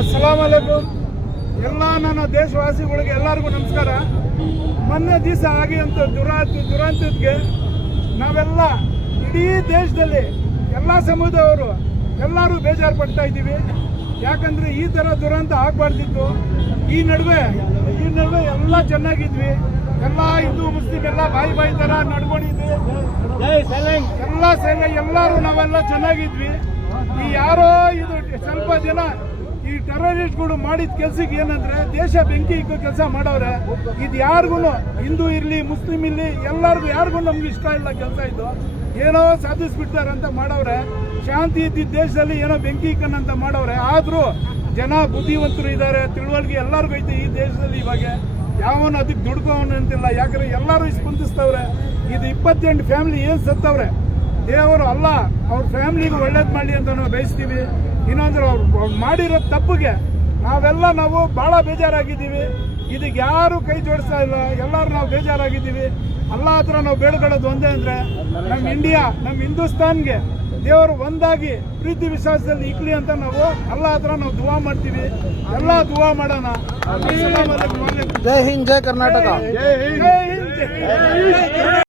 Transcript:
ಅಸ್ಸಲಾಮ್ ಅಲೈಕುಂ. ಎಲ್ಲ ನನ್ನ ದೇಶವಾಸಿಗಳಿಗೆ ಎಲ್ಲರಿಗೂ ನಮಸ್ಕಾರ. ಮೊನ್ನೆ ದಿವಸ ಆಗಿಂತ ದುರಂತಕ್ಕೆ ನಾವೆಲ್ಲ ಇಡೀ ದೇಶದಲ್ಲಿ ಎಲ್ಲ ಸಮುದಾಯದವರು ಎಲ್ಲರೂ ಬೇಜಾರು ಪಡ್ತಾ ಇದ್ದೀವಿ. ಯಾಕಂದ್ರೆ ಈ ತರ ದುರಂತ ಆಗಬಾರ್ದಿತ್ತು. ಈ ನಡುವೆ ಎಲ್ಲ ಚೆನ್ನಾಗಿದ್ವಿ. ಎಲ್ಲ ಹಿಂದೂ ಮುಸ್ಲಿಂ ಎಲ್ಲ ಬಾಯಿ ತರ ನಡ್ಕೊಂಡಿದ್ವಿ. ಎಲ್ಲರೂ ನಾವೆಲ್ಲ ಚೆನ್ನಾಗಿದ್ವಿ. ಈ ಯಾರೋ ಇದು ಸ್ವಲ್ಪ ಜನ ಈ ಟೆರರಿಸ್ಟ್ಗಳು ಮಾಡಿದ ಕೆಲ್ಸಕ್ಕೆ ಏನಂದ್ರೆ ದೇಶ ಬೆಂಕಿ ಇಕ್ಕೋ ಕೆಲಸ ಮಾಡವ್ರೆ. ಇದು ಯಾರಿಗೂ ಹಿಂದೂ ಇರ್ಲಿ ಮುಸ್ಲಿಂ ಇರ್ಲಿ ಯಾರಿಗೂ ನಮ್ಗೆ ಇಷ್ಟ ಇಲ್ಲ ಕೆಲಸ. ಇದು ಏನೋ ಸಾಧಿಸ್ಬಿಡ್ತಾರಂತ ಮಾಡವ್ರೆ. ಶಾಂತಿ ಇದ್ದಿದ್ದ ದೇಶದಲ್ಲಿ ಏನೋ ಬೆಂಕಿ ಇಕ್ಕನಂತ ಮಾಡವ್ರೆ. ಆದ್ರೂ ಜನ ಬುದ್ಧಿವಂತರು ಇದ್ದಾರೆ, ತಿಳುವಳಿಕೆ ಎಲ್ಲರಿಗೂ ಐತೆ ಈ ದೇಶದಲ್ಲಿ. ಇವಾಗ ಯಾವನು ಅದಕ್ಕೆ ದುಡ್ಕೋವನಂತಿಲ್ಲ. ಯಾಕಂದ್ರೆ ಎಲ್ಲರೂ ಸ್ಪಂದಿಸ್ತವ್ರೆ. ಇದು 28 ಫ್ಯಾಮಿಲಿ ಏನ್ ಸತ್ತವ್ರೆ. ದೇವರು ಅಲ್ಲ ಅವ್ರ ಫ್ಯಾಮಿಲಿಗೆ ಒಳ್ಳೇದು ಮಾಡಲಿ ಅಂತ ನಾವು ಬಯಸ್ತೀವಿ. ಇನ್ನೊಂದ್ರೆ ಅವ್ರು ಮಾಡಿರೋ ತಪ್ಪಿಗೆ ನಾವು ಬಹಳ ಬೇಜಾರಾಗಿದ್ದೀವಿ. ಇದಕ್ಕೆ ಯಾರು ಕೈ ಜೋಡಿಸ್ತಾ ಇಲ್ಲ. ಎಲ್ಲರೂ ನಾವು ಬೇಜಾರಾಗಿದ್ದೀವಿ. ಅಲ್ಲಾ ಹತ್ರ ನಾವು ಬೇಡ್ಕೊಳ್ಳೋದು ಒಂದೇ ಅಂದ್ರೆ ನಮ್ಮ ಇಂಡಿಯಾ, ನಮ್ಮ ಹಿಂದೂಸ್ತಾನ್ಗೆ ದೇವರು ಒಂದಾಗಿ ಪ್ರೀತಿ ವಿಶ್ವಾಸದಲ್ಲಿ ಇಕ್ಲಿ ಅಂತ ನಾವು ಅಲ್ಲಾ ಹತ್ರ ನಾವು ದುವಾ ಮಾಡ್ತೀವಿ. ಎಲ್ಲ ದುವಾ ಮಾಡೋಣ. ಜೈ ಹಿಂದ್, ಜೈ ಕರ್ನಾಟಕ. ಜೈ ಹಿಂದ್.